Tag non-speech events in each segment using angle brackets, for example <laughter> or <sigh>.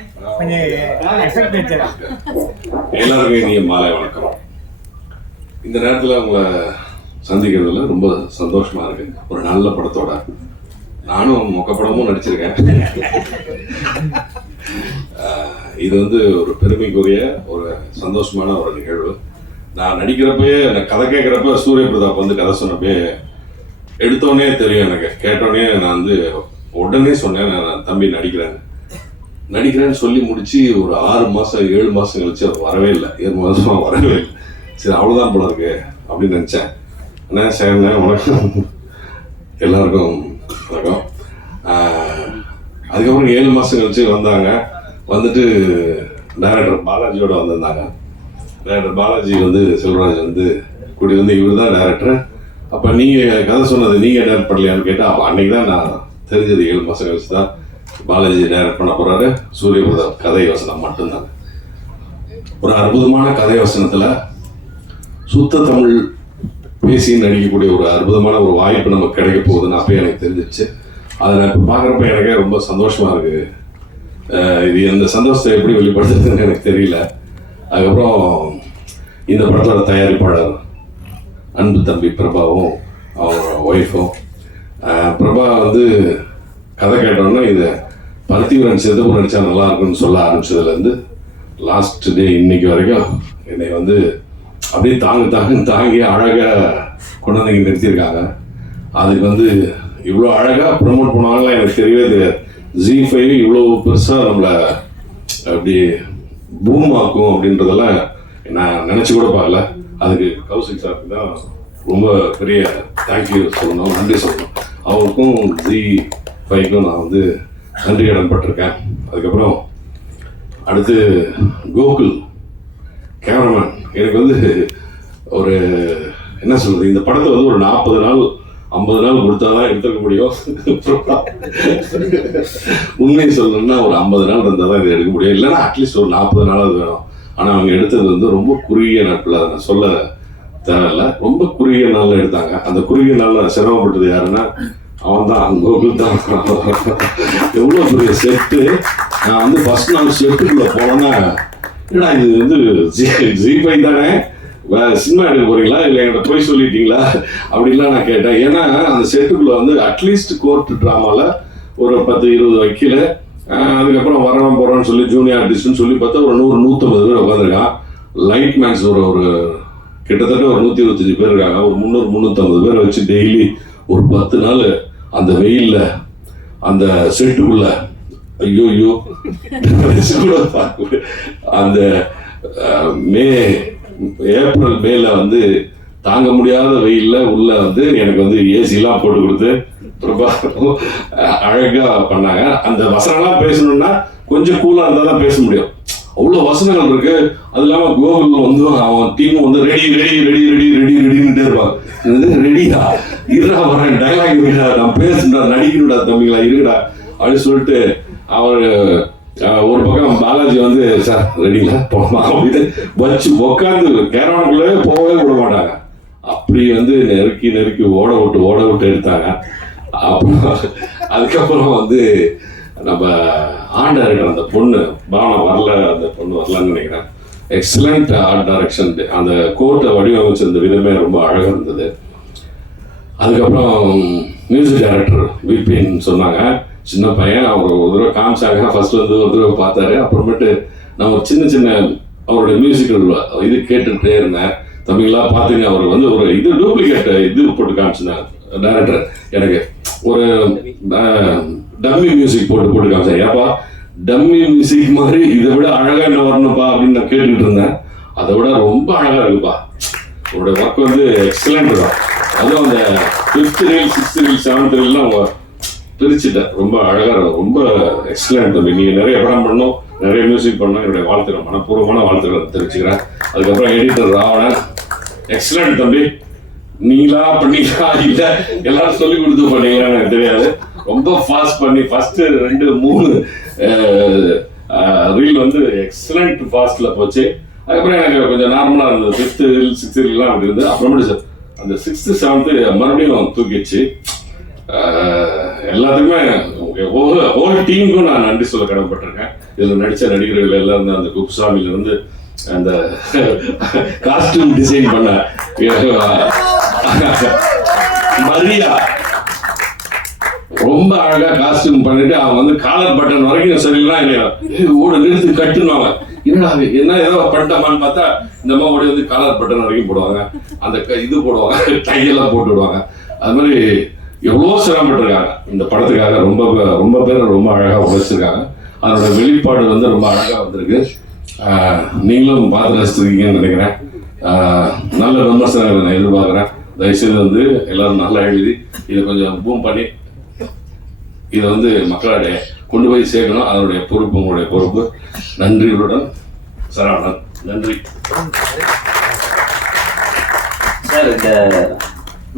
எல்லாருமே எஃபெக்ட் எல்லாருக்கும் இனிய மாலை வணக்கம். இந்த நேரத்தில் உங்களை சந்திக்கிறதுல ரொம்ப சந்தோஷமா இருக்கு. ஒரு நல்ல படத்தோட நானும் மொக்கப்படமும் நடிச்சிருக்கேன். இது வந்து ஒரு பெருமைக்குரிய ஒரு சந்தோஷமான ஒரு நிகழ்வு. நான் நடிக்கிறப்பயே எனக்கு கதை கேட்குறப்ப சூரிய பிரதாப் வந்து கதை சொன்னப்பே எடுத்தோடனே தெரியும் எனக்கு. கேட்டோடனே நான் வந்து உடனே சொன்னேன் நான் தம்பி நடிக்கிறேன் நடிக்கிறேன்னு சொல்லி முடிச்சு ஒரு ஆறு மாதம் ஏழு மாதம் கழிச்சு அது வரவே இல்லை. ஏழு மாதமாக வரவே இல்லை. சரி அவ்வளோதான் போல இருக்கு அப்படின்னு நினச்சேன். அண்ணா சேர்ந்த வணக்கம். எல்லாருக்கும் வணக்கம். அதுக்கப்புறம் ஏழு மாதம் கழிச்சு வந்தாங்க. வந்துட்டு டைரக்டர் பாலாஜியோட வந்திருந்தாங்க. டைரக்டர் பாலாஜி வந்து செல்வராஜ் வந்து கூடி வந்து இவர் தான் டைரக்டர் அப்போ நீங்கள் கதை சொன்னது நீங்கள் டைரக்ட் பண்ணலையான்னு கேட்டால் அன்னைக்கு தான் நான் தெரிஞ்சது ஏழு மாதம் கழிச்சு தான் பாலாஜி டைரக்ட் பண்ண போகிறாரு சூரிய கதை வசனம் மட்டும்தான். ஒரு அற்புதமான கதை வசனத்தில் சுத்த தமிழ் பேசி நடிக்கக்கூடிய ஒரு அற்புதமான ஒரு வாய்ப்பு நமக்கு கிடைக்க போகுதுன்னு அப்பயே எனக்கு தெரிஞ்சிச்சு அதை நான் இப்போ பார்க்குறப்ப எனக்கே ரொம்ப சந்தோஷமாக இருக்குது இது இந்த சந்தோஷத்தை எப்படி வெளிப்படுத்துறதுன்னு எனக்கு தெரியல. அதுக்கப்புறம் இந்த படத்தோட தயாரிப்பாளர் அன்பு தம்பி பிரபாவும் அவங்க ஒய்ஃபும் பிரபா வந்து கதை கேட்டோன்னே இதை பருத்திவரன் சிதம்பரம் நடிச்சா நல்லா இருக்கும்னு சொல்ல ஆரம்பிச்சதுலேருந்து லாஸ்ட் டே இன்னைக்கு வரைக்கும் என்னை வந்து அப்படியே தாங்க தாங்க தாங்கி அழகாக கொண்டு வந்து இங்கே நிறுத்தியிருக்காங்க. அதுக்கு வந்து இவ்வளோ அழகாக ப்ரமோட் பண்ணுவாங்களா எனக்கு தெரியவே தெரியாது. ஜி ஃபைவ் இவ்வளோ பெருசாக நம்மளை அப்படி பூம் ஆக்கும் அப்படின்றதெல்லாம் நான் நினச்சி கூட பார்க்கல. அதுக்கு கௌசிக் சாருக்கு தான் ரொம்ப பெரிய தேங்க்யூ சொல்லணும் நன்றி சொல்லணும். அவருக்கும் ஜி ஃபைவ்க்கும் நான் வந்து நன்றி கடன் பட்டிருக்கேன் அதுக்கப்புறம் அடுத்து கோகுல் கேமராமேன் எனக்கு வந்து ஒரு என்ன சொல்றது இந்த படத்தை வந்து ஒரு நாற்பது நாள் ஐம்பது நாள் கொடுத்தாதான் எடுத்துக்க முடியும். உண்மையை சொல்லணும்னா ஒரு ஐம்பது நாள் இருந்தால் தான் இதை எடுக்க முடியும். இல்லைன்னா அட்லீஸ்ட் ஒரு நாற்பது நாள் அது வேணும். ஆனால் அவங்க எடுத்தது வந்து ரொம்ப குறுகிய நாட்கள். அதை நான் சொல்ல தேவையில்ல. ரொம்ப குறுகிய நாளில் எடுத்தாங்க. அந்த குறுகிய நாளில் சிரமப்பட்டது யாருன்னா அவன் தான் கோகுல் தான் எவ்வளோ பெரிய செட்டு? நான் வந்து ஃபர்ஸ்ட் நாள் செட்டுக்குள்ளே போனேன்னா ஏன்னா இது வந்து ஜி ஜிபை தானே? சினிமா எடுக்க போறீங்களா? இல்லை என்கிட்ட போய் சொல்லிட்டீங்களா? அப்படின்லாம் நான் கேட்டேன். ஏன்னா அந்த செட்டுக்குள்ளே வந்து அட்லீஸ்ட் கோர்ட் ட்ராமாவில் ஒரு பத்து இருபது வைக்கல அதுக்கப்புறம் வரணும் போகிறோன்னு சொல்லி ஜூனியர் ஆர்டிஸ்ட்னு சொல்லி பார்த்தா ஒரு நூறு நூற்றம்பது பேர் உட்காந்துருக்கான் லைட் மேன்ஸ் ஒரு ஒரு கிட்டத்தட்ட ஒரு நூற்றி இருபத்தஞ்சி பேர் இருக்காங்க. ஒரு முந்நூறு முந்நூற்றம்பது பேர் வச்சு டெய்லி ஒரு பத்து நாள் அந்த வெயிலில் அந்த செட்டுக்குள்ள ஐயோ ஐயோ. கூட பார்க்க அந்த மே ஏப்ரல் மேல வந்து தாங்க முடியாத வெயில்ல உள்ள வந்து எனக்கு வந்து ஏசிலாம் போட்டு கொடுத்து ரொம்ப அழகா பண்ணாங்க. அந்த வசனம்லாம் பேசணும்னா கொஞ்சம் கூலா இருந்தா தான் பேச முடியும். அவ்வளோ வசனங்கள் இருக்கு. அது இல்லாமல் கோகுல் வந்து அவன் டீம் வந்து ready ready ready ready ready ரெடின்னுட்டே இருப்பாங்க. இது ரெடியா இருடா வரேன் டைலாக் இருக்குடா நான் பேசுடா நடிக்கணுடா தம்பிங்களா இருக்குடா அப்படின்னு சொல்லிட்டு அவர் ஒரு பக்கம் பாலாஜி வந்து சார் ரெடிங்களா போமா அப்படின்னு வச்சு உட்காந்து கேரவானுக்குள்ளே போகவே விட மாட்டாங்க. அப்படி வந்து நெருக்கி நெருக்கி ஓட விட்டு ஓட விட்டு எடுத்தாங்க. அப்புறம் அதுக்கப்புறம் வந்து நம்ம ஆர்ட் அந்த பொண்ணு பாவனை வரல அந்த பொண்ணு வரலன்னு நினைக்கிறேன். எக்ஸலண்ட் ஆர்ட் டைரக்ஷன் அந்த கோர்ட்டை வடிவமைச்சிருந்த விதமே ரொம்ப அழகாக இருந்தது. அதுக்கப்புறம் மியூசிக் டைரக்டர் விபின்னு சொன்னாங்க. சின்ன பையன் அவர் ஒரு தடவை காமிச்சாங்க. ஃபர்ஸ்ட் வந்து ஒரு தடவை பார்த்தாரு. அப்புறமேட்டு நான் ஒரு சின்ன சின்ன அவருடைய மியூசிக்கல் இது கேட்டுகிட்டே இருந்தேன். தம்பிங்களா பார்த்தீங்க. அவர் வந்து ஒரு இது டூப்ளிகேட் இது போட்டு காமிச்சினாங்க டைரக்டர் எனக்கு ஒரு டம்மி மியூசிக் போட்டு போட்டு காமிச்சாங்க ஏப்பா டம்மி மியூசிக் மாதிரி இதை விட அழகா என்ன வரணும்ப்பா அப்படின்னு நான் கேட்டுட்டு இருந்தேன். அதை விட ரொம்ப அழகா இருக்குப்பா. உங்களோட ஒர்க் வந்து எக்ஸலண்ட் தான். அதுவும் அந்த fifth reel sixth reel seventh ரீல்லாம் அவங்க பிரிச்சுட்டேன். ரொம்ப அழகா இருக்கும். ரொம்ப எக்ஸலண்ட் தம்பி. நீங்க நிறைய படம் பண்ணோம். நிறைய மியூசிக் பண்ணோம். என்னுடைய வாழ்த்துக்கள். மனப்பூர்வமான வாழ்த்துக்களை தெரிவிச்சுக்கிறேன். அதுக்கப்புறம் எடிட்டர் ராவணன். எக்ஸலண்ட் தம்பி. நீங்களா பண்ணீங்களா இல்ல எல்லாரும் சொல்லி கொடுத்து பண்ணீங்களா எனக்கு தெரியாது. ரொம்ப ஃபாஸ்ட் பண்ணி ஃபர்ஸ்ட் ரெண்டு மூணு ரீல் வந்து எக்ஸலண்ட் ஃபாஸ்ட்ல போச்சு. அதுக்கப்புறம் எனக்கு கொஞ்சம் நார்மலாக இருந்தது. ஃபிஃப்த் ரீல் சிக்ஸ்த் ரீல்லாம் அப்படி இருந்தது. அப்புறமேட்டு சார் அந்த சிக்ஸ்த்து செவன்த்து மறுபடியும் தூக்கிடுச்சு. எல்லாத்துக்குமே ஹோல் டீமுக்கும் நான் நன்றி சொல்ல கடமைப்பட்டிருக்கேன். இதில் நடித்த நடிகர்கள் எல்லாம் அந்த குப்புசாமியிலிருந்து அந்த <laughs> காஸ்டியூம் டிசைன் பண்ண <laughs> மரியா ரொம்ப அழகா காஸ்டியூம் பண்ணிட்டு அவன் வந்து காலர் பட்டன் வரைக்கும் சரியில்லாம் இல்லையா ஓட நிறுத்து கட்டுனாங்க என்னடா என்ன ஏதோ பண்ணிட்டோமான்னு பார்த்தா இந்த மாதிரி ஓடி வந்து காலர் பட்டன் வரைக்கும் போடுவாங்க. அந்த க- இது போடுவாங்க டையெல்லாம் போட்டு விடுவாங்க. அது மாதிரி எவ்வளோ சிரமப்பட்டிருக்காங்க. இந்த படத்துக்காக ரொம்ப ரொம்ப பேர் ரொம்ப அழகாக உழைச்சிருக்காங்க அதனோட வெளிப்பாடு வந்து ரொம்ப அழகாக வந்திருக்கு. நீங்களும் பார்த்து ரசிச்சிருக்கீங்கன்னு நினைக்கிறேன் நல்ல விமர்சனங்களை நான் எதிர்பார்க்குறேன். தயவுசெய்து வந்து எல்லாரும் நல்லா எழுதி இதை கொஞ்சம் பூம் பண்ணி இதை வந்து மக்களிடையே கொண்டு போய் சேர்க்கணும். அதனுடைய பொறுப்பு உங்களுடைய பொறுப்பு. நன்றிகளுடன் சரவணன் நன்றி. சார் இந்த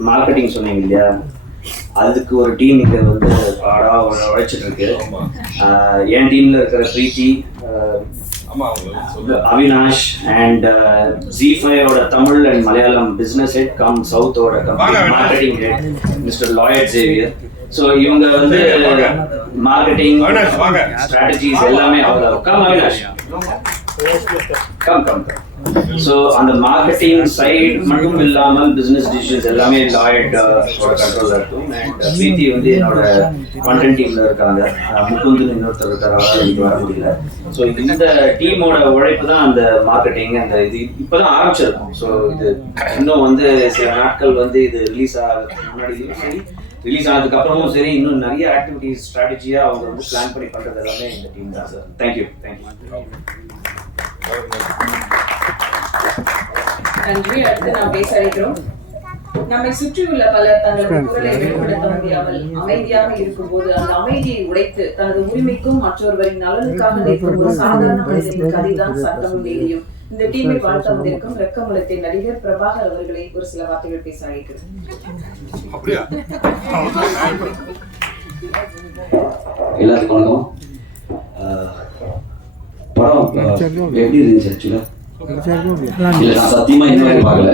மார்க்கெட்டிங் சொன்னீங்க இல்லையா? அதுக்கு ஒரு டீம் இங்க வந்து பாடா உழைச்சிட்டு இருக்கு. என் டீம்ல இருக்கிற பிரீத்தி ஆஹ் ஆமா அவங்க Avinash and G ஃபைவோட Tamil and Malayalam business head cum சவுத்தோட marketing head mister Lloyd Xavier so இவங்க வந்து மார்க்கெட்டிங். ஸ்ட்ராட்டஜிஸ் எல்லாமே அவங்க cum Avinash cum cum so அந்த மார்க்கெட்டிங் சைடு மட்டும் இல்லாமல் பிசினஸ் டிசிஷன்ஸ் எல்லாமே லாய்ட் கண்ட்ரோல்ல இருக்கும். அண்ட் பிரீத்தி வந்து என்னோட கண்டென்ட் டீம்ல இருக்காங்க. அஹ் முகுந்தன் இன்னொருத்தர் இருக்காரு. அவரால் வர முடியல. ஸோ இந்த டீமோட உழைப்பு தான் அந்த மார்க்கெட்டிங் அந்த இது இப்போதான் ஆரம்பிச்சிருக்கோம். ஸோ இது இன்னும் வந்து சில நாட்கள் வந்து இது ரிலீஸ் ஆகிறதுக்கு முன்னாடியும் சரி ரிலீஸ் ஆனதுக்கு அப்புறமும் சரி இன்னும் நிறைய ஆக்டிவிட்டிஸ் ஸ்ட்ராட்டஜியா அவங்க வந்து பிளான் பண்ணி பண்றது எல்லாமே இந்த டீம் தான் சார் தேங்க்யூ தேங்க்யூ நன்றி. அடுத்து நாம் பேச அழைக்கிறோம் நம்மை சுற்றியுள்ள பலர் தங்களது குரலை வெளிப்படுத்த முடியாமல் அமைதியாக இருக்கும்போது அந்த அமைதியை உடைத்து தனது உரிமைக்கும் மற்றொருவரின் நலனுக்காக நிற்கும் ஒரு சாதாரண மனிதனின் கதைதான் சட்டமும் நீதியும். இந்த டீமை வாழ்த்த வந்திருக்கும் ரெக்கமுலத்தை நடிகர் பிரபாகர் அவர்களை ஒரு சில வார்த்தைகள் பேச அழைக்கிறோம் எல்லாத்துக்கும் வணக்கம். படம் எப்படி இருந்துச்சு ஆக்சுவலா இல்ல நான் சத்தியமா இன்னும் வரைக்கும் பார்க்கல.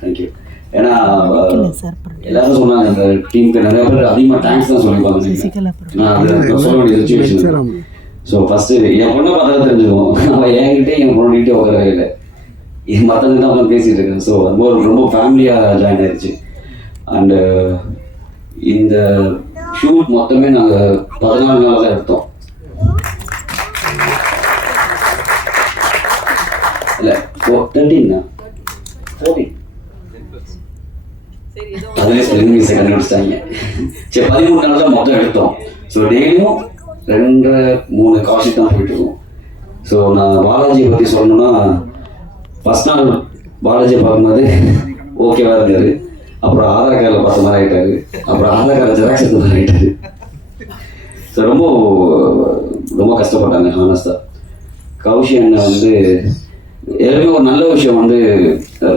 தேங்க்யூ ஏன்னா ஆஹ், எல்லாரும் சொன்னாங்க அந்த டீமுக்கு நிறைய பேர் அதிகமா தேங்க்ஸ் தான் சொல்லிப்பாங்க சொல்ல வேண்டிய சுச்சுவேஷன் ஸோ ஃபர்ஸ்ட் என் பொண்ணை பார்த்தா தெரிஞ்சுக்கும். அவன் என்கிட்ட என் பொண்ணுகிட்டே உட்காரவே இல்லை என் மற்றவங்க தான் உட்காந்து பேசிட்டு இருக்கேன் ஸோ ரொம்ப ரொம்ப ஃபேமிலியாக ஜாயின் ஆயிடுச்சு அண்டு இந்த ஷூட் மொத்தமே நாங்கள் பதினாலு நாள் தான் எடுத்தோம். இல்லை ஃபோர் தேர்ட்டின் ஃபோர்டீன் அதுலேயே சொல்லி மிஸ் கண்டுபிடிச்சிட்டாங்க சரி பதிமூணு நாள் தான் மொத்தம் எடுத்தோம். ஸோ டெய்லியும் ரெண்டு மூணு காஷி தான் போயிட்டு இருக்கோம் ஸோ நான் பாலாஜியை பற்றி சொல்லணும்னா ஃபர்ஸ்ட் நாள் பாலாஜியை பார்க்கும்போது ஓகேவாக இருந்தார். அப்புறம் ஆதார் கார்டில் பார்த்த மாதிரி ஆகிட்டாரு அப்புறம் ஆதார் கார்டு ஜெராக்ஸ் எடுத்த மாதிரி ஆகிட்டாரு ஸோ ரொம்ப ரொம்ப கஷ்டப்பட்டாங்க ஹானஸ்டாக கௌஷி அண்ணன் வந்து எல்லாமே ஒரு நல்ல விஷயம் வந்து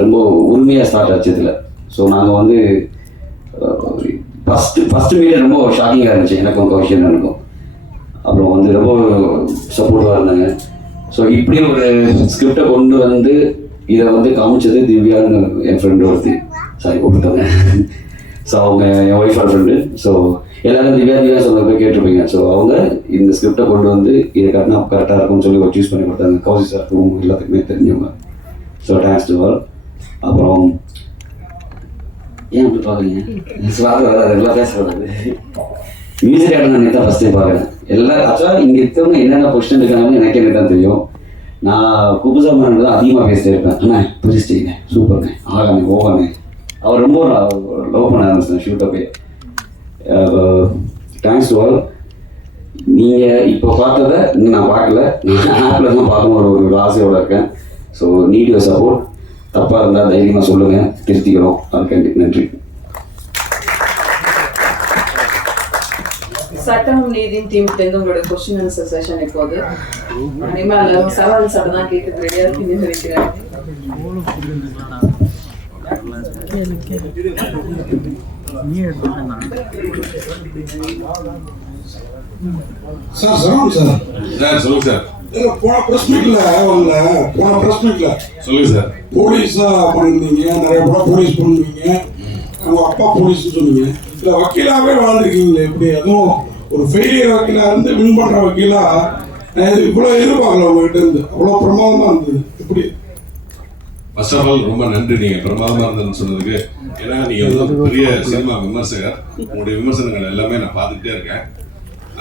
ரொம்ப உரிமையாக ஸ்டார்ட் ஆச்சு இதில். ஸோ நாங்கள் வந்து ஃபஸ்ட்டு ஃபஸ்ட்டு மீடியா ரொம்ப ஷாக்கிங்காக இருந்துச்சு எனக்கும் கௌஷி அண்ணனுக்கும். அப்புறம் வந்து ரொம்ப சப்போர்ட்டாக இருந்தாங்க. ஸோ இப்படி ஒரு ஸ்கிரிப்டை கொண்டு வந்து இதை வந்து காமிச்சது திவ்யான்னு என் ஃப்ரெண்டு ஒருத்தி. சாரி கூப்பிட்டாங்க ஸோ அவங்க என் ஒய்ஃபோட ஃப்ரெண்டு ஸோ எல்லாரும் திவ்யா திவ்யா சொல்ல கேட்டிருப்பீங்க. ஸோ அவங்க இந்த ஸ்கிரிப்டை கொண்டு வந்து இதை கட்டினா கரெக்டாக இருக்கும்னு சொல்லி ஒரு சூஸ் பண்ணி கொடுத்தாங்க. கௌசி சாருக்கும் எல்லாத்துக்குமே தெரிஞ்சவங்க. ஸோ தேங்க்ஸ் டு ஆல் அப்புறம் ஏன் அப்படி பார்க்குறீங்க? எல்லாம் <laughs> பேசுறது மியூசிக் ஆட நான் தான் ஃபஸ்ட் பார்க்குறேன். எல்லா ஆக்சுவலாக இங்கே இருக்கவங்க என்னென்ன பொசிஷன் இருக்காங்கன்னு எனக்கு எனக்கு தான் தெரியும். நான் குபுசாமன் தான் அதிகமாக பேசியிருப்பேன் இருப்பேன். அண்ணா புரிச்சிட்டீங்க சூப்பர்ண்ணே ஆகாமே ஓகாமே. அவர் ரொம்ப லவ் பண்ண ஆரம்பிச்சேன் ஷூட்டை போய் தேங்க்ஸ் டு ஆல் நீங்கள் இப்போ பார்த்ததை இன்னும் நான் பார்க்கல. நான் ஆப்பில் தான் பார்க்கணும் ஒரு ஆசையோடு இருக்கேன். ஸோ நீட் யூர் சப்போர்ட் தப்பாக இருந்தால் தைரியமாக சொல்லுங்கள் திருத்திக்கிறோம். அதுக்கு நன்றி. சட்டமும் நீதியும் டீம் இருந்து உங்களோட கொஸ்டின் ஆன்சர் செஷன் இப்போது எல்லாரும் சவால் சட்டம் தான் கேட்க ரெடியா இருக்கு நினைக்கிறேன் சார் சரவணன் சார் சார் சொல்லுங்க சார் இல்ல, போன ப்ரெஸ் மீட்ல வரல. போன ப்ரெஸ் மீட்ல சொல்லுங்க சார் போலீஸா பண்ணிருந்தீங்க நிறைய படம் போலீஸ் பண்ணுவீங்க அவங்க அப்பா போலீஸ் சொன்னீங்க. இல்ல வக்கீலாவே வாழ்ந்துருக்கீங்களே எப்படி? அதுவும் ஒரு ஃபெயிலியர் வக்கீலாக இருந்து வின் பண்ற வக்கீலாக நான் எதிர்பார்க்கல உங்ககிட்ட இருந்து. அவ்வளவு பிரமாதமா இருந்தது. எப்படி? ஃபர்ஸ்ட் ஆஃப் ஆல் ரொம்ப நன்றி. நீங்க பிரமாதமா இருந்ததுன்னு சொன்னதுக்கு ஏன்னா நீங்கள் வந்து பெரிய சினிமா விமர்சகர். உங்களுடைய விமர்சனங்கள் எல்லாமே நான் பார்த்துக்கிட்டே இருக்கேன்.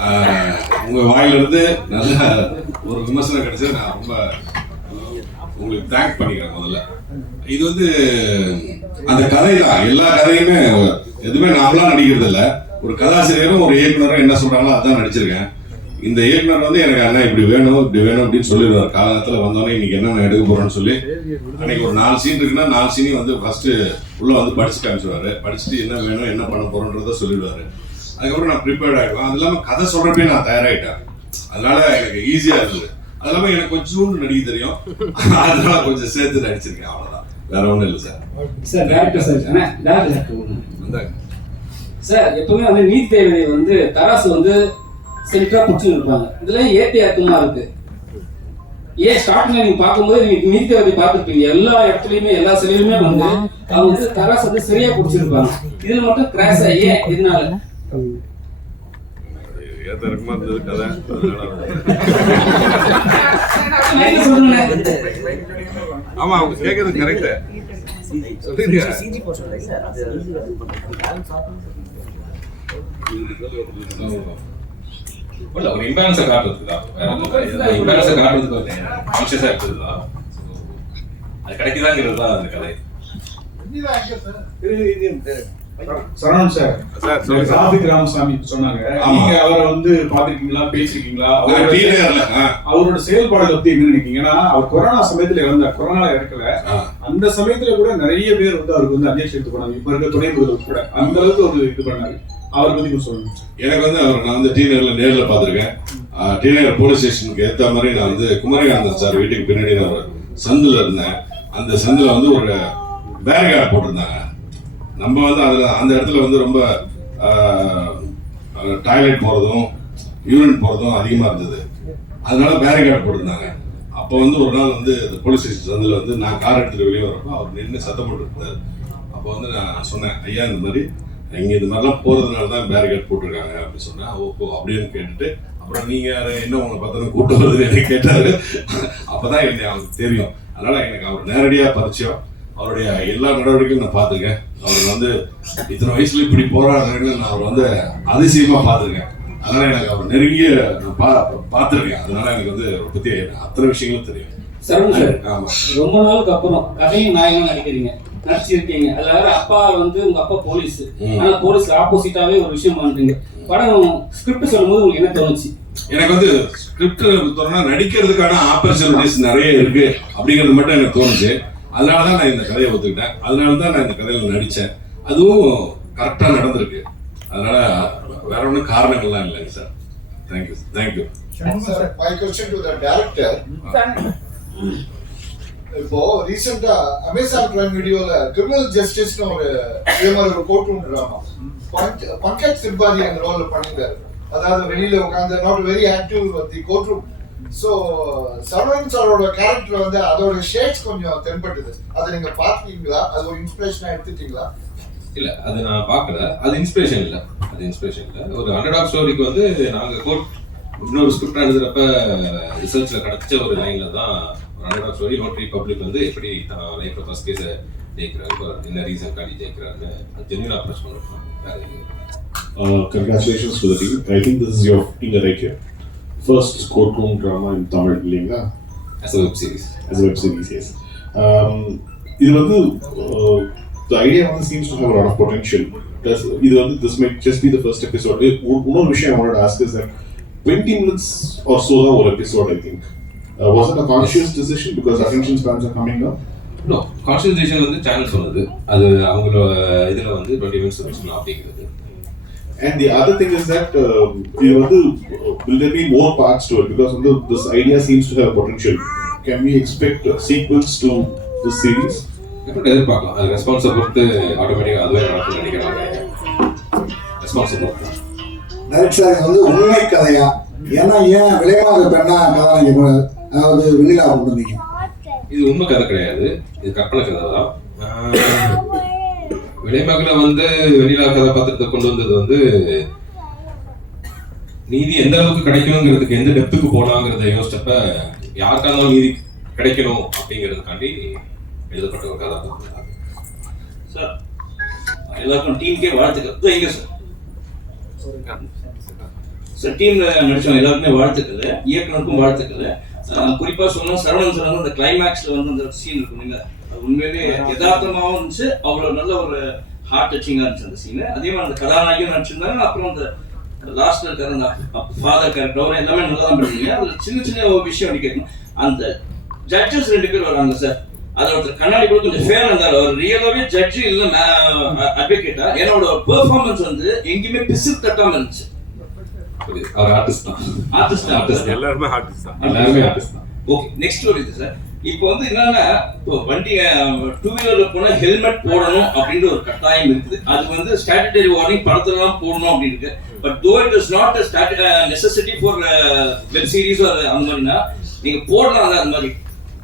ஆஹ், உங்க வாயிலிருந்து நல்ல ஒரு விமர்சனம் கிடைச்சது. நான் ரொம்ப உங்களுக்கு தேங்க் பண்ணிக்கிறேன் முதல்ல. இது வந்து அந்த கதை தான் எல்லா கதையுமே எதுவுமே நாமளா நடிக்கிறது இல்லை ஒரு கதாசிரியரும் ஒரு இயக்குனரும் என்ன சொல்றாங்களோ அதான் நடிச்சிருக்கேன். இந்த இயக்குனர் வந்து எனக்கு அண்ணா இப்படி வேணும் இப்படி வேணும் அப்படின்னு சொல்லிடுவார். காலத்துல வந்தோடனே இன்னைக்கு என்ன எடுக்க போறேன்னு சொல்லி அன்னைக்கு ஒரு நாலு சீன் இருக்குன்னா நாலு சீனையும் வந்து ஃபர்ஸ்ட் உள்ள வந்து படிச்சு காமிச்சிருவாரு. படிச்சுட்டு என்ன வேணும் என்ன பண்ண போறோன்றத சொல்லிடுவாரு. அதுக்கப்புறம் நான் ப்ரிப்பேர்ட் ஆயிடுவேன். அது இல்லாம கதை சொல்றப்பே நான் தயாராயிட்டேன். அதனால எனக்கு ஈஸியா இருந்தது. அது இல்லாம எனக்கு கொஞ்சோண்டு நடிக்க தெரியும். அதனால கொஞ்சம் சேர்த்து நடிச்சிருக்கேன். அவ்வளவுதான். வேற ஒண்ணும் இல்லை sir. Sir director sir sir எப்பவுமே வந்து நீதி தேவை வந்து தராசு வந்து சென்டரா பிடிச்சின்னு இருப்பாங்க. இதுல ஏத்தி அர்த்தமா இருக்கு? ஏன் ஸ்டார்டிங்ல நீங்க பார்க்கும்போது நீங்க நீதி தேவதை பார்த்துருப்பீங்க. எல்லா இடத்துலயுமே எல்லா சிலையுமே வந்து அவங்க வந்து தராசு வந்து சரியா பிடிச்சிருப்பாங்க. இதுல மட்டும் கிராஷ் ஏன்? இதனால ஏத்த இருக்குமா இருந்தது கதை. ஆமா அவங்க கேட்கறது கரெக்ட் சொல்லிருங்க இல்ல ஒரு இம்பேலன்ஸை காட்டுறதுக்கு தான். இம்பேலன்ஸை காட்டுறதுக்கு ஒரு கான்ஷியஸா இருக்கிறது தான். அது கிடைக்குதாங்கிறது தான் அந்த கதை. சரவணன் சார். சார் சாபிக் ராமசாமி சொன்னாங்க. நீங்க அவரை வந்து பாத்திருக்கீங்களா பேசிருக்கீங்களா? அவரோட செயல்பாடு பத்தி என்ன நினைக்கிறீங்க ஏன்னா அவர் கொரோனா சமயத்துல இறந்தார். கொரோனா இறக்கல. அந்த சமயத்துல கூட நிறைய பேர் வந்து அவருக்கு வந்து அஞ்சலி எடுத்து போனாங்க. இப்ப இருக்க துணை முதல்வர் கூட. அந்த அளவுக்கு ஒரு இது பண்ணாரு. அவரை பத்தி கொஞ்சம் சொல்லணும் எனக்கு வந்து அவர் நான் வந்து டீனர்ல நேர்ல பார்த்திருக்கேன். டீனர் போலீஸ் ஸ்டேஷனுக்கு ஏத்த மாதிரி நான் வந்து குமரிகாந்தன் சார் வீட்டுக்கு பின்னாடி நான் ஒரு சந்தில் இருந்தேன். அந்த சந்தில் வந்து ஒரு பேரிகார்டு போட்டிருந்தாங்க. நம்ம வந்து அதுல அந்த இடத்துல வந்து ரொம்ப டாய்லெட் போறதும் யூரின் போறதும் அதிகமா இருந்தது. அதனால பேரிகார்டு போட்டிருந்தாங்க. அப்போ வந்து ஒரு நாள் வந்து இந்த போலீஸ் ஸ்டேஷன் சந்தில் வந்து நான் கார் எடுத்துட்டு வெளியே வரப்போ அவர் நின்று சத்தம் போட்டுருந்தார் அப்போ வந்து நான் சொன்னேன் ஐயா இந்த மாதிரி இங்கே இந்த மாதிரிலாம் போகிறதுனால தான் பேரிகேட் போட்டிருக்காங்க அப்படின்னு சொன்னேன். ஓகோ அப்படின்னு கேட்டுட்டு அப்புறம் நீங்கள் யாரு? என்ன உங்களை பார்த்தா கூட்டம் வருதுன்னு எனக்கு கேட்டாரு. அப்பதான் எனக்கு அவருக்கு தெரியும். அதனால் எனக்கு அவர் நேரடியாக பரிச்சயம். அவருடைய எல்லா நடவடிக்கையும் நான் பார்த்துருக்கேன். அவர் வந்து இத்தனை வயசுல இப்படி போராடுறேன்னு நான் அவர் வந்து அதிசயமாக பார்த்துருக்கேன். அதனால எனக்கு அவர் நெருங்கிய நான் பா பார்த்துருக்கேன். அதனால எனக்கு வந்து அவரை பத்தி அத்தனை விஷயங்களும் தெரியும். சரவணன் சார் ஆமா. ரொம்ப நாளுக்கு அப்புறம் கதையும் நாயகமா நடிக்கிறீங்க. நடிச்சிருக்கீங்க. அதுல வேற அப்பா வந்து உங்க அப்பா போலீஸ். ஆனா போலீஸ்க்கு ஆப்போசிட்டாவே ஒரு விஷயம் பண்றீங்க. படம் ஸ்கிரிப்ட் சொல்லும்போது உங்களுக்கு என்ன தோணுச்சு? எனக்கு வந்து ஸ்கிரிப்ட் தோணுனா நடிக்கிறதுக்கான ஆப்பர்ச்சுனிட்டிஸ் நிறைய இருக்கு அப்படிங்கிறது மட்டும் எனக்கு தோணுச்சு. அதனால தான் நான் இந்த கதையை ஒத்துக்கிட்டேன். அதனால தான் நான் இந்த கதையில நடிச்சேன். அதுவும் கரெக்டா நடந்திருக்கு. அதனால வேற ஒன்றும் காரணங்கள்லாம் இல்லைங்க sir. Thank you thank you my question to the director. இப்போ ரீசெண்டா அமேசான் பிரைம் வீடியோல கிரிமினல் ஜஸ்டிஸ்னு ஒரு இதே மாதிரி ஒரு court room drama Pankaj Tripathi அந்த ரோல்ல பண்ணிருக்காரு அதாவது வெளியில உட்காந்து not very active the court room so Saravanan சாரோட கேரக்டர் வந்து அதோட ஷேட்ஸ் கொஞ்சம் தென்பட்டுது. அதை நீங்க பாத்துட்டீங்களா அது ஒரு இன்ஸ்பிரேஷனா எடுத்துட்டீங்களா? இல்ல அது நான் பார்க்கல அது இன்ஸ்பிரேஷன் இல்ல அது இன்ஸ்பிரேஷன் இல்ல ஒரு அண்டர்டாக் ஸ்டோரிக்கு வந்து நாங்க கோர்ட் இன்னொரு ஸ்கிரிப்ட் எழுதுறப்ப ரிசர்ச்ல கிடைச்ச ஒரு லைன்ல தான் ஒரு அண்டர்டாக் ஸ்டோரி நோட்ரி பப்ளிக் வந்து எப்படி தான் லைஃப்ல ஃபர்ஸ்ட் கேஸை ஜெயிக்கிறாரு என்ன ரீசன் காட்டி ஜெயிக்கிறாருன்னு ஜென்யூன் அப்ரோச் பண்ணுறோம் வேற. Uh, congratulations to the team. I think this is your in right here. First courtroom drama in Tamil, இல்லைங்களா as a web series as a web series, yes. Um, இது வந்து uh, the idea வந்து seems to have a lot of potential. Does, இது வந்து this might just be the first episode. இது ஒரு- இன்னொரு விஷயம் I wanted to ask is that 20 minutes or so தான் ஒரு episode, I think. Uh, was it a conscious decision because attention spans are coming down? No concentration வந்து channel சொன்னது அது அவங்களோட இதுல வந்து டுவெண்ட்டி மினிட்ஸ் வச்சுக்கலாம் அப்படிங்கிறது And the other thing is that um, இது வந்து uh, will there be more parts to it because வந்து this idea seems to have potential. Can we expect uh, sequels to this series? எப்படி எதிர்பார்க்கலாம். அது ரெஸ்பான்ஸை பொறுத்து ஆட்டோமேட்டிக்காக அதுவே நடக்கும்னு நினைக்கிறாங்க ரெஸ்பான்ஸை பொறுத்து. டைரக்டர் இது வந்து உண்மை கதையா? ஏன்னா ஏன் விலைமாத பெண்ணா கதை நீங்க கொண்டு- அதாவது வெண்ணிலா கொண்டு வந்தீங்க? இது உண்மை கதை கிடையாது. இது கற்பனை கதை தான். விலைமகளை வந்து வெண்ணிலா கதாபாத்திரத்தை கொண்டு வந்தது வந்து நீதி எந்த அளவுக்கு கிடைக்கணுங்கிறதுக்கு எந்த டெப்த்துக்கு போலாங்கிறத யோசிச்சப்ப யாருக்கா இருந்தாலும் நீதி கிடைக்கணும் அப்படிங்கிறதுக்காண்டி எழுதப்பட்ட ஒரு கதாபாத்திரம் சார் எல்லாருக்கும் டீமுக்கே வாழ்த்துக்கள். எங்க சார். சார் டீம்ல நடிச்சவங்க எல்லாருக்குமே வாழ்த்துக்கள். இயக்குனருக்கும் வாழ்த்துக்கள். குறிப்பா சொன்னா சரவணன் சார் வந்து அந்த கிளைமேக்ஸ்ல வந்து அந்த சீன் இருக்குங்க அது உண்மையிலே யதார்த்தமாவும் இருந்துச்சு. அவ்வளவு நல்ல ஒரு ஹார்ட் டச்சிங்கா இருந்துச்சு அந்த சீன் அதே மாதிரி அந்த கதாநாயகியும் நடிச்சிருந்தாங்க அப்புறம் அந்த லாஸ்ட்ல இருக்கிற அந்த ஃபாதர் கேரக்டர் அவரும் எல்லாமே நல்லா தான் பண்ணுவீங்க அதுல சின்ன சின்ன ஒரு விஷயம் அப்படி அந்த ஜட்ஜஸ் ரெண்டு பேர் வராங்க சார். அது ஒருத்தர் கண்ணாடி கூட கொஞ்சம் ஃபேர் இருந்தாரு அவர் ரியலாவே ஜட்ஜ் இல்ல அட்வொகேட்டா என்னோட பெர்ஃபார்மன்ஸ் வந்து எங்கேயுமே பிசு தட்டாம இருந்துச்சு. அவர் ஆர்டிஸ்ட் தான். ஆர்டிஸ்ட் ஆர்டிஸ்ட் எல்லாருமே ஆர்டிஸ்ட் தான். எல்லாருமே ஆர்டிஸ்ட் தான். ஓகே நெக்ஸ்ட் ஒரு இது சார் இப்போ வந்து என்னன்னா இப்போ வண்டி டூ வீலர்ல போனா ஹெல்மெட் போடணும் அப்படின்ற ஒரு கட்டாயம் இருக்குது. அது வந்து ஸ்டாட்டுட்டரி வார்னிங் படத்துல தான் போடணும் அப்படின்னு இருக்கு but though it is not necessity for web series அந்த மாதிரினா நீங்க போடலாம் அது அந்த மாதிரி.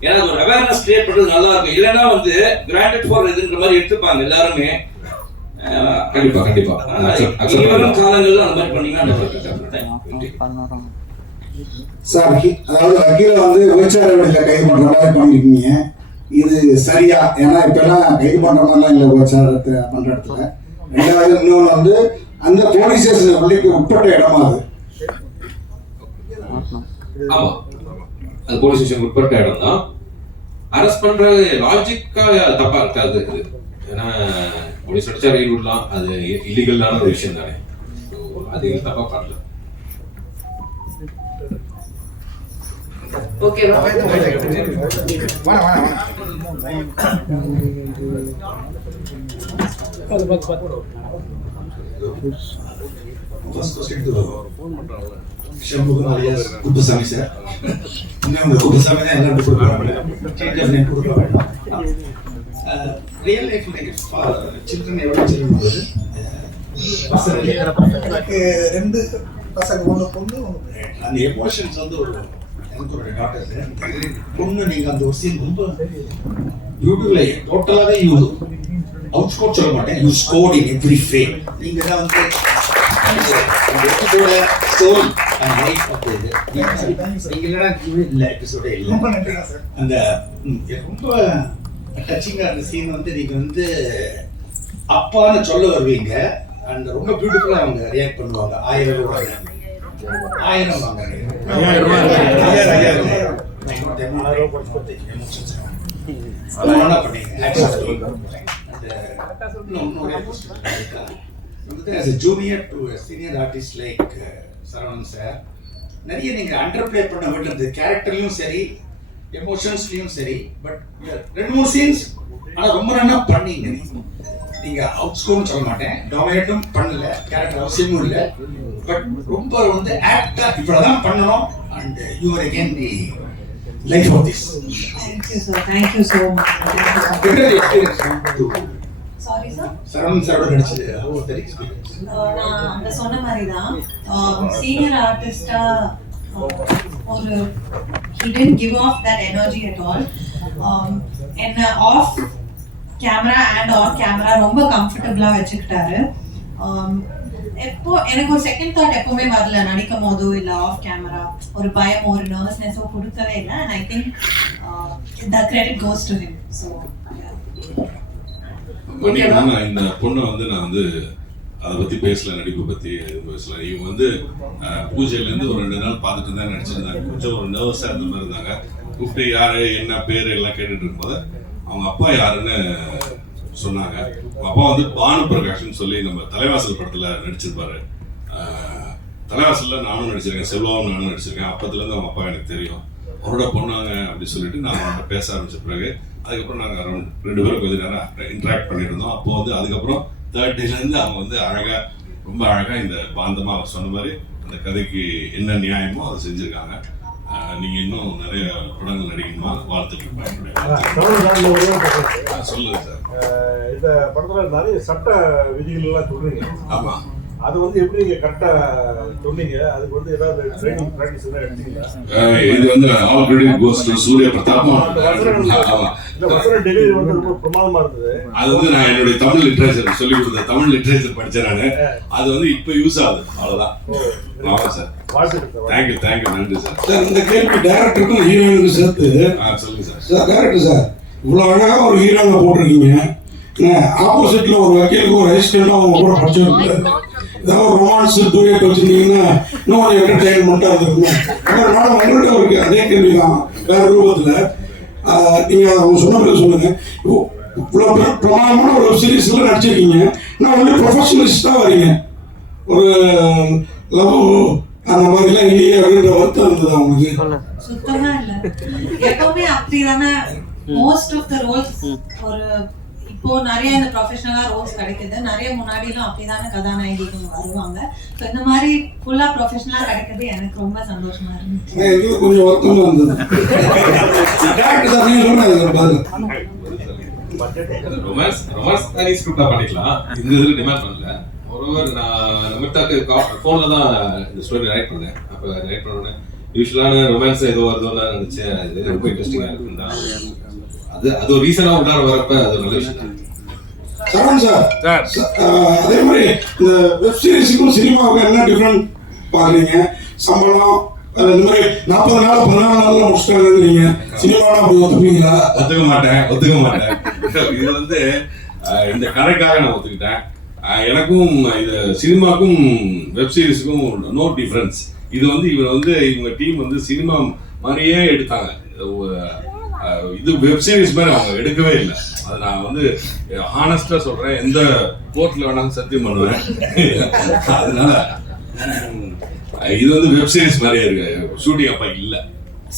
ஏன்னா ஒரு அவேர்னஸ் கிரியேட் பண்றது நல்லா இருக்கும் இல்லைன்னா வந்து கிராண்டட் ஃபார் இதுன்ற மாதிரி எடுத்துப்பாங்க எல்லாருமே. கண்டிப்பா கண்டிப்பா. ஆனா, Accept- accept இனி வரும் பண்ணலாம். காலங்கள்ல அந்த மாதிரி பண்ணீங்கன்னா சார் அதாவது வக்கீல வந்து விபச்சார வழியில கைது பண்ற மாதிரி பண்ணிருக்கீங்க. இது சரியா? ஏன்னா இப்ப எல்லாம் கைது பண்ற மாதிரிலாம் இல்லை விபச்சாரத்தை பண்ற இடத்துல. ரெண்டாவது இன்னொன்று வந்து அந்த போலீஸ் ஸ்டேஷன் உட்பட்ட இடமா அது? ஆமா. அது போலீஸ் ஸ்டேஷன் உட்பட்ட இடம் தான் அரெஸ்ட் பண்ற லாஜிக்கா தப்பா இருக்காது ஏன்னா போலீஸ் அடிச்சா ரயில் விடலாம். அது இல்லீகலான ஒரு விஷயம் தானே. அது தப்பா பண்ணல. ஓகேவா first question to Shanmugam alias Kuppusamy sir உங்க குப்புசாமி தான் எல்லாரும் நேம் கொடுக்க வேண்டாம் ரியல் லைஃப்ல சில்ட்ரன் எவ்வளோ சில்ட்ரன் வருது எனக்கு ரெண்டு பசங்க ஒன்று பொண்ணு அந்த எமோஷன்ஸ் வந்து ஒரு எனக்கு ஒரு டாக்டர் பொண்ணு நீங்க அந்த ஒரு சீன் ரொம்ப பியூட்டிஃபுல்லாக டோட்டலாகவே யூ அவுட் ஸ்கோர் சொல்ல மாட்டேன் you scored in every frame நீங்க தான் வந்து அந்த ரொம்ப டச்சிங்காக அந்த சீன் வந்து நீங்கள் வந்து அப்பான்னு சொல்ல வருவீங்க அந்த ரொம்ப பியூட்டிஃபுல்லாக அவங்க ரியாக்ட் பண்ணுவாங்க ஆயிரம் ரூபாய் ஆயிரம் வாங்க பண்ணீங்க a junior to a senior artist like uh, Saravanan sir நிறைய நீங்க அண்டர் ப்ளே பண்ண விட்டுறது கேரக்டர்லயும் சரி எமோஷன்ஸ்லயும் சரி பட் ரெண்டு மூணு சீன்ஸ் ஆனா ரொம்ப நல்லா பண்ணீங்க. நீங்க. நீங்க அவுட் ஸ்கோர்னு சொல்ல மாட்டேன். டாமினேட்டும் பண்ணல கேரக்டர் அவசியமும் இல்லை. பட் ரொம்ப வந்து ஆக்டா இப்படிதான் பண்ணணும். And you are again the life of this Thank you, sir. Thank you. Saravanan நடிச்சது that experience? Uh, நான் சொன்ன மாதிரி தான் சீனியர் ஆர்டிஸ்டா ஒரு he didn't give off that energy at all. Um, என்ன off camera and on camera ரொம்ப கம்ஃபர்டபுளாக வச்சுக்கிட்டாரு. Um, எப்போ எனக்கு ஒரு செகண்ட் தாட் எப்பவுமே வரல. நடிக்கும் போதோ இல்லை ஆஃப் கேமரா ஒரு பயம் ஒரு நர்வஸ்னஸோ கொடுக்கவே இல்லை. And I think the credit goes to him so Manikandan, நான் இந்த பொண்ணை வந்து நான் வந்து அதை பத்தி பேசல நடிப்பு பத்தி எதுவும் பேசல. இவங்க வந்து அஹ், பூஜையில இருந்து ஒரு ரெண்டு நாள் பார்த்துட்டு தான் நடிச்சிருந்தாங்க. கொஞ்சம் ஒரு நர்வஸா இருந்த மாதிரி இருந்தாங்க. கூப்பிட்டு யாரு என்ன பேரு எல்லாம் கேட்டுட்டு இருக்கும்போது அவங்க அப்பா யாருன்னு சொன்னாங்க. அப்பா வந்து பானு பிரகாஷ்னு சொல்லி நம்ம தலைவாசல் படத்துல நடிச்சிருப்பாரு. தலைவாசல்ல நானும் நடிச்சிருக்கேன் செல்வாவும் நானும் நடிச்சிருக்கேன். அப்பத்துல இருந்து அவங்க அப்பா எனக்கு தெரியும். அவரோட பொண்ணாங்க அப்படின்னு சொல்லிட்டு நான் அவங்கள்ட்ட பேச ஆரம்பிச்ச பிறகு அதுக்கப்புறம் நாங்கள் ரெண்டு பேரும் கொஞ்ச நேரம் இன்ட்ராக்ட் பண்ணிட்டு இருந்தோம் அப்போ வந்து அதுக்கப்புறம் தேர்ட் டேலேருந்து அவங்க வந்து அழகா ரொம்ப அழகா இந்த பாந்தமா அவர் சொன்ன மாதிரி அந்த கதைக்கு என்ன நியாயமோ அதை செஞ்சிருக்காங்க. ஆஹ் நீங்க இன்னும் நிறைய படங்கள் நடிக்கணுமா? வாழ்த்துக்கள். சொல்லுங்க சார். இந்த படத்துல நிறைய சட்ட விதிகள் எல்லாம் சொல்றீங்க. ஆமா. அது வந்து எப்படி நீங்க கரெக்டா சொன்னீங்க? அதுக்கு வந்து ஏதாவது ட்ரைனிங் பிராக்டிஸ் எல்லாம் எடுத்தீங்களா? இது வந்து ஆல்ரெடி கோஸ் டு சூரிய பிரதாப் இந்த வசன டெலிவரி வந்து ரொம்ப பிரமாதமா இருந்தது. அது வந்து நான் என்னுடைய தமிழ் லிட்ரேச்சர் சொல்லி கொடுத்த தமிழ் லிட்ரேச்சர் படிச்சேன் நானு. அது வந்து இப்ப யூஸ் ஆகுது. அவ்வளவுதான். ஆமா sir thank you thank you நன்றி சார் சார் இந்த கேள்வி டேரக்டருக்கும் ஹீரோயினுக்கும் சேர்த்து சொல்லுங்க சார் சார் டேரக்டர் சார் இவ்வளோ அழகாக ஒரு ஹீரோனை போட்டிருக்கீங்க. ஆப்போசிட்ல ஒரு வக்கீலுக்கு ஒரு அசிஸ்டன்ட் அவங்க கூட படிச்சிருக்காரு ஏதாவது ஒரு ரொமான்ஸ் டூரியட் வச்சிருந்தீங்கன்னா இன்னும் கொஞ்சம் என்டர்டெயின்மெண்ட்டாக இருந்திருக்கும் ஆனால் மேடம் உங்கள்கிட்ட இருக்கு அதே கேள்வி தான் வேற ரூபத்தில் நீங்கள் அவங்க சொன்ன பிறகு சொல்லுங்க. இவ்வளோ பெரிய பிரமாதமான ஒரு சீரீஸில் நடிச்சிருக்கீங்க. நான் வந்து ப்ரொஃபஷனலிஸ்டாக வரீங்க. ஒரு லவ் அந்த மாதிரிலாம் இல்லையே அப்படின்ற வருத்தம் இருந்தது அவங்களுக்கு சுத்தமா இல்ல. எப்பவுமே அப்படிதானே. மோஸ்ட் ஆஃப் த ரோல்ஸ் ஒரு இப்போ நிறைய இந்த ப்ரொஃபஷனலா ரோல்ஸ் கிடைக்குது. நிறைய முன்னாடிலாம் அப்படிதானே கதாநாயகிகள் வருவாங்க. ஸோ இந்த மாதிரி ஃபுல்லா ப்ரொஃபஷனலா கிடைக்கிறது எனக்கு ரொம்ப சந்தோஷமா இருந்துச்சு. கொஞ்சம் வருத்தமா இருந்தது ரொமான்ஸ் ரொமான்ஸ் தனி ஸ்கிரிப்டா பண்ணிக்கலாம். இந்த இதுல டிமாண்ட் பண்ணல. ஒருவர் நான் நிமித்தாக்கு ஃபோன்ல தான் இந்த ஸ்டோரி ரைட் பண்ணேன். அப்ப ரைட் பண்ண யூஸ்வலான ரொமான்ஸ் ஏதோ வருதோன்னு நான் நினைச்சேன். ரொம்ப இன்ட்ரெஸ்டிங்கா இருக்குன்னு அது அது ஒரு ரீசனா உள்ளார வரப்ப அது நல்ல விஷயம். சரவண் சார். அதே மாதிரி இந்த வெப் சீரிஸுக்கும் சினிமாவுக்கும் என்ன டிஃப்ரெண்ட் பாக்குறீங்க சம்பளம் இந்த மாதிரி நாற்பது நாள் பதினாலு நாள்ல முடிச்சிட்டாங்க சினிமானா அப்படி ஒத்துப்பீங்களா? ஒத்துக்க மாட்டேன் ஒத்துக்க மாட்டேன். இது வந்து இந்த கதைக்காக நான் ஒத்துக்கிட்டேன். எனக்கும் இது சினிமாக்கும் வெப் சீரிஸுக்கும் நோ டிஃபரன்ஸ் இது வந்து இவர் வந்து இவங்க டீம் வந்து சினிமா மாதிரியே எடுத்தாங்க. இது வெப் சீரிஸ் மாதிரி அவங்க எடுக்கவே இல்லை. அது நான் வந்து ஹானஸ்டா சொல்றேன் எந்த கோர்ட்ல வேணாலும் சத்தியம் பண்ணுவேன். அதனால இது வந்து வெப் சீரிஸ் மாதிரியே இருக்கு. ஷூட்டிங் அப்ப இல்லை.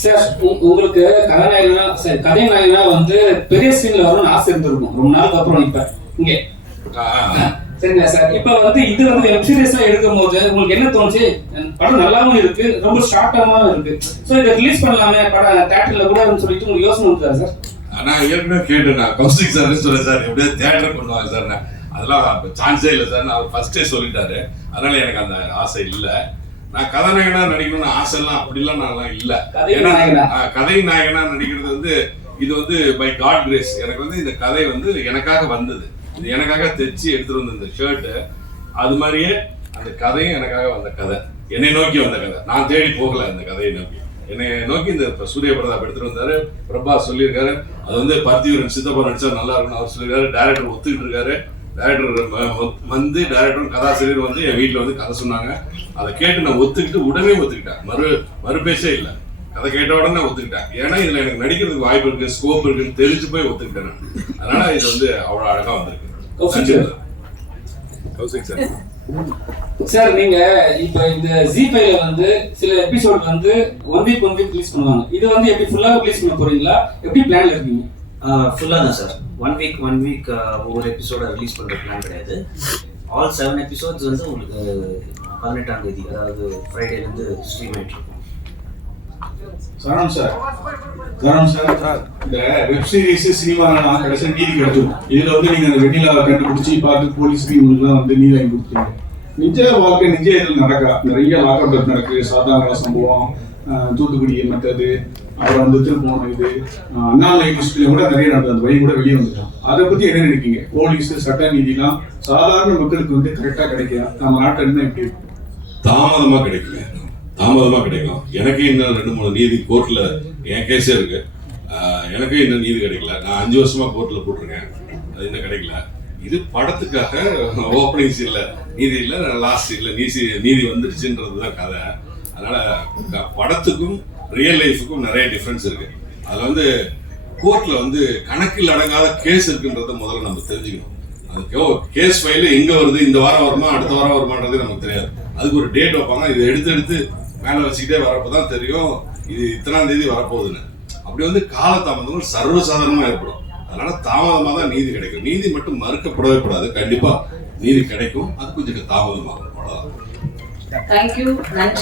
சார் உங்களுக்கு கதாநாயகனா சரி கதை நாயகனா வந்து பெரிய ஸ்கிரீன்ல வரணும்னு ஆசை இருந்திருக்கும். ரொம்ப நாளுக்கு அப்புறம் இப்ப. இங்கே. சரிங்களா சார்? இப்ப வந்து இது வந்து வெப் சீரிஸ்ல எடுக்கும் போது உங்களுக்கு என்ன தோணுச்சு? படம் நல்லாவும் இருக்கு ரொம்ப ஷார்ட்டாவும் இருக்கு. சோ இதை ரிலீஸ் பண்ணலாமே படம் தியேட்டர்ல கூட சொல்லிட்டு உங்களுக்கு யோசனை வந்துதா சார்? நான் ஏற்கனவே கேட்டேன் நான். கௌசிக் சார் சொல்றேன் சார். எப்படியாவது தியேட்டர் கொண்டு வாங்க சார் நான். அதெல்லாம் சான்ஸே இல்லை சார். நான் அவர் ஃபர்ஸ்டே சொல்லிட்டாரு. அதனால எனக்கு அந்த ஆசை இல்லை. நான் கதாநாயகனா நடிக்கணும்னு ஆசை எல்லாம் அப்படிலாம் நான்லாம் இல்லை. ஏன்னா கதை நாயகனா நடிக்கிறது வந்து இது வந்து பை காட் கிரேஸ் எனக்கு வந்து இந்த கதை வந்து எனக்காக வந்தது. இது எனக்காக தைச்சு எடுத்துட்டு வந்த இந்த ஷர்ட்டு அது மாதிரியே அந்த கதையும் எனக்காக வந்த கதை. என்னை நோக்கி வந்த கதை. நான் தேடி போகல அந்த கதையை நோக்கி. என்னை நோக்கி இந்த சூரிய பிரதாப் எடுத்துட்டு வந்தாரு. பிரபா சொல்லியிருக்காரு. அது வந்து பர்த்தியூரன் சித்தப்பா நடிச்சா நல்லா இருக்கும்னு அவர் சொல்லியிருக்காரு. டேரக்டர் ஒத்துக்கிட்டு இருக்காரு. டேரக்டர் வந்து டேரக்டரும் கதாசிரியர் வந்து என் வீட்டில் வந்து கதை சொன்னாங்க. அதை கேட்டு நான் ஒத்துக்கிட்டு உடனே ஒத்துக்கிட்டேன். மறு மறுபேச்சே இல்லை. கதை கேட்ட உடனே ஒத்துக்கிட்டேன். ஏன்னா இதில் எனக்கு நடிக்கிறதுக்கு வாய்ப்பு இருக்கு ஸ்கோப் இருக்குன்னு தெரிஞ்சு போய் ஒத்துக்கிட்டேன் நான். அதனால இது வந்து அவ்வளோ அழகாக வந்திருக்கு. சார். சார் நீங்க இப்ப இந்த ஜி ஃபைவ்ல வந்து சில எபிசோட் வந்து one week one week release பண்ணுவாங்க. இது வந்து எப்படி ஃபுல்லா ரிலீஸ் பண்ண போறீங்களா? எப்படி பிளான்ல இருக்கீங்க? ஃபுல்லாக தான் sir one week one week ஒவ்வொரு எபிசோட ரிலீஸ் பண்ணுற பிளான் கிடையாது. ஆல் செவன் எபிசோட்ஸ் வந்து உங்களுக்கு பதினெட்டாம் தேதி அதாவது ஃப்ரைடேலேருந்து ஸ்ட்ரீம் ஆயிட்டு இருக்கும். சரணம் சார் சரணம் சார் இந்த வெப் சீரிஸ் சினிமா கடைசி நீதி கிடைச்சிடும் இதுல வந்து நீங்க அந்த வெண்ணிலாவை கண்டுபிடிச்சி பார்த்து போலீஸ் இவங்களுக்குலாம் வந்து நீதி வாங்கி கொடுத்துருங்க. நிஜ வாழ்க்கை நிஜ இதில் நடக்கா? நிறைய லாக்அப் நடக்கு சாதாரண சம்பவம் ஆஹ் தூத்துக்குடி மற்றது அப்புறம் வந்து திருப்போணம் இது அண்ணாமலை யூனிவர்சிட்டியில கூட நிறைய நடந்தது. அந்த வழி கூட வெளியே வந்துட்டான். அதை பத்தி என்ன நினைக்கீங்க போலீஸ் சட்ட நீதிலாம் சாதாரண மக்களுக்கு வந்து கரெக்டா கிடைக்கும் நம்ம நாட்டில் என்ன எப்படி தாமதமா கிடைக்கல. தாமதமாக கிடைக்கும். எனக்கு இன்னும் ரெண்டு மூணு நீதி கோர்ட்டில் என் கேஸே இருக்கு. எனக்கும் எனக்கு இன்னும் நீதி கிடைக்கல. நான் அஞ்சு வருஷமா கோர்ட்டில் போட்டிருக்கேன். அது இன்னும் கிடைக்கல. இது படத்துக்காக ஓப்பனிங் சீனில் நீதி இல்லை லாஸ்ட் இல்லை நீதி நீதி வந்துடுச்சுன்றது தான் கதை. அதனால் படத்துக்கும் ரியல் லைஃபுக்கும் நிறைய டிஃப்ரென்ஸ் இருக்கு. அதில் வந்து கோர்ட்டில் வந்து கணக்கில் அடங்காத கேஸ் இருக்குன்றத முதல்ல நம்ம தெரிஞ்சுக்கணும். அதுக்கோ கேஸ் ஃபைலு எங்கே வருது இந்த வாரம் வருமா அடுத்த வாரம் வருமானதே நமக்கு தெரியாது. அதுக்கு ஒரு டேட் வைப்பாங்க. இதை எடுத்து எடுத்து மேல வச்சுக்கிட்டே வரப்போதான் தெரியும் இது இத்தனாம் தேதி வரப்போகுதுன்னு. அப்படி வந்து காலதாமதங்கள் சர்வசாதாரணமாக ஏற்படும். அதனால தாமதமாக தான் நீதி கிடைக்கும். நீதி மட்டும் மறுக்கப்படவே கூடாது. கண்டிப்பா நீதி கிடைக்கும். அது கொஞ்சம் தாமதமாகும். அவ்வளோதான் தேங்க்யூ நன்றி.